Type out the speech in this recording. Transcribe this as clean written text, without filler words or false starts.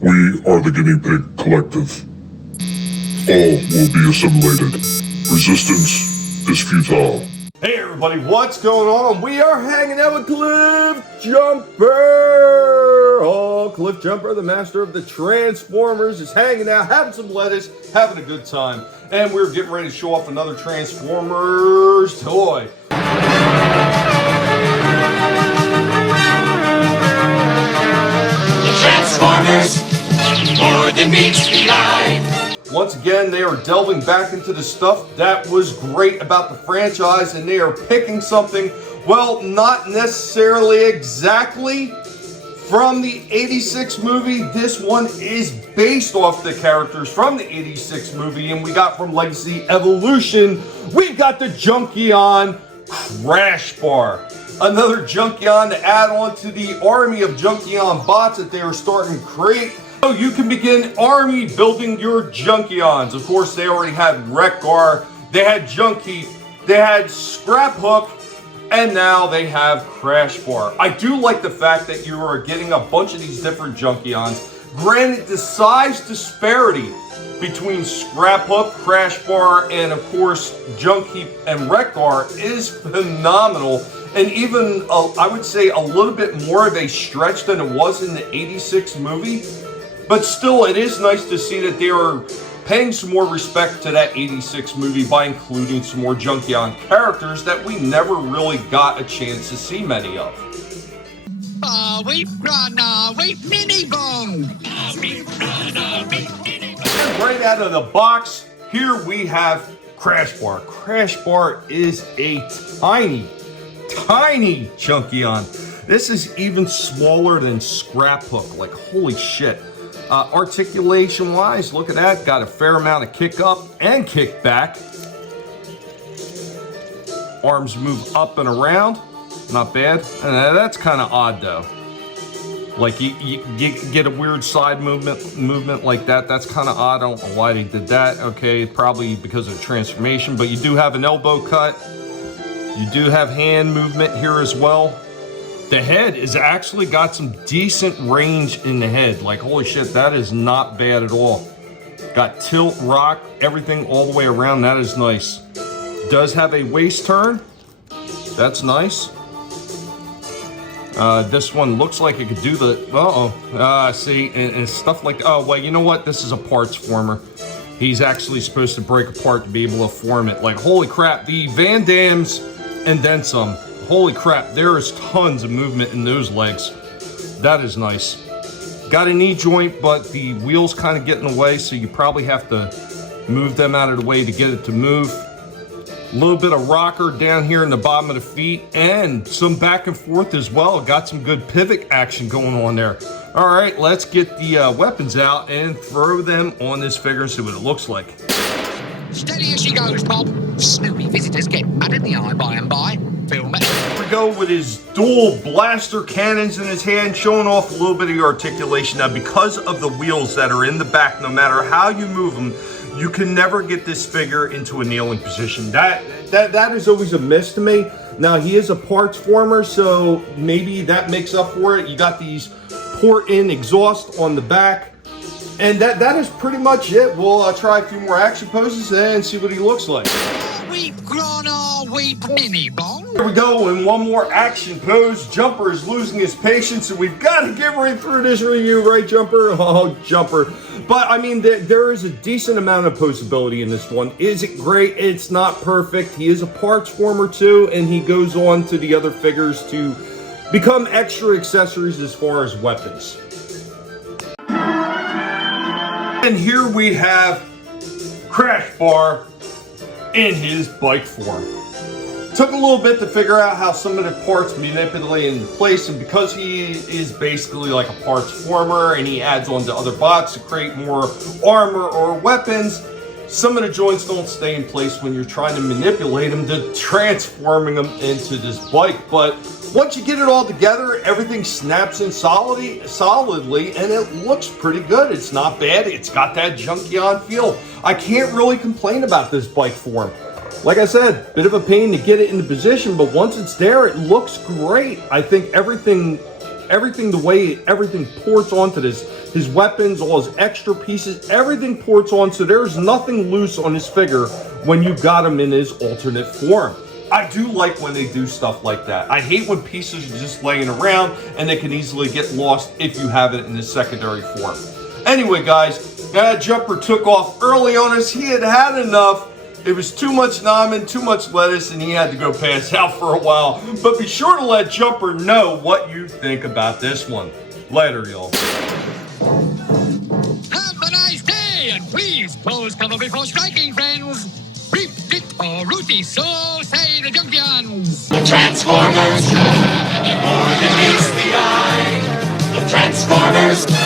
We are the Guinea Pig Collective. All will be assimilated. Resistance is futile. Hey everybody, what's going on? We are hanging out with Cliff Jumper! Oh, Cliff Jumper, the master of the Transformers, is hanging out, having some lettuce, having a good time. And we're getting ready to show off another Transformers toy. The Transformers, more than meets the eye. Once again, they are delving back into the stuff that was great about the franchise, and they are picking something, well, not necessarily exactly from the 86 movie. This one is based off the characters from the 86 movie, and we got from Legacy Evolution, we've got the Junkion Crashbar. Another Junkion to add on to the army of Junkion bots that they are starting to create. So you can begin army building your Junkions. Of course, they already had Wreck-Gar, they had Junkie, they had Scrap Hook, and now they have Crashbar. I do like the fact that you are getting a bunch of these different Junkions. Granted, the size disparity between Scrap Hook, Crashbar, and of course Junkie and Wreck-Gar is phenomenal. And even, I would say, a little bit more of a stretch than it was in the 86 movie. But still, it is nice to see that they are paying some more respect to that 86 movie by including some more Junkion characters that we never really got a chance to see many of. We've mini bong. And right out of the box, here we have Crashbar. Crashbar is a tiny Junkion. This is even smaller than Scrap Hook. Like, holy shit. Articulation wise, look at that. Got a fair amount of kick up and kick back. Arms move up and around. Not bad. That's kind of odd though. Like you get a weird side movement like that. That's kind of odd. I don't know why they did that. Okay, probably because of transformation. But you do have an elbow cut. You do have hand movement here as well. The head is actually got some decent range in the head. Like, holy shit, that is not bad at all. Got tilt, rock, everything all the way around. That is nice. Does have a waist turn. That's nice. This one looks like it could do the, see, and stuff like, oh, well, you know what? This is a parts former. He's actually supposed to break apart to be able to form it. Like, holy crap, the Van Dammes and then some. Holy crap, there is tons of movement in those legs. That is nice. Got a knee joint, but the wheels kind of get in the way, so you probably have to move them out of the way to get it to move. A little bit of rocker down here in the bottom of the feet, and some back and forth as well. Got some good pivot action going on there. All right, let's get the weapons out and throw them on this figure and see what it looks like. Steady as she goes, Bob. Snoopy visitors get mad in the eye by and by. Film it. Here we go with his dual blaster cannons in his hand, showing off a little bit of your articulation. Now, because of the wheels that are in the back, no matter how you move them, you can never get this figure into a kneeling position. That is always a miss to me. Now, he is a parts former, so maybe that makes up for it. You got these port-in exhaust on the back. And that is pretty much it. We'll try a few more action poses and see what he looks like. We've grown our weep mini bong. Here we go, and one more action pose. Jumper is losing his patience, and we've got to get right through this review, right, Jumper? Oh, Jumper. But, I mean, there is a decent amount of posability in this one. Is it great? It's not perfect. He is a parts former, too, and he goes on to the other figures to become extra accessories as far as weapons. And here we have Crashbar in his bike form. Took a little bit to figure out how some of the parts manipulate into place, and because he is basically like a parts former and he adds on to other bots to create more armor or weapons, some of the joints don't stay in place when you're trying to manipulate them to transforming them into this bike. But once you get it all together, everything snaps in solidly, and it looks pretty good. It's not bad. It's got that Junkion feel. I can't really complain about this bike form. Like I said, bit of a pain to get it into position, but once it's there, it looks great. I think everything everything, the way everything ports onto this, his weapons, all his extra pieces, everything ports on, so there's nothing loose on his figure when you got him in his alternate form. I do like when they do stuff like that. I hate when pieces are just laying around and they can easily get lost if you have it in his secondary form. Anyway, guys, that Jumper took off early on us. He had had enough. It was too much ramen, too much lettuce, and he had to go pass out for a while. But be sure to let Jumper know what you think about this one. Later, y'all. Have a nice day, and please close cover before striking, friends. Reap, dit, or rooty, so say the Junkions. The Transformers, more than meets the eye. The Transformers.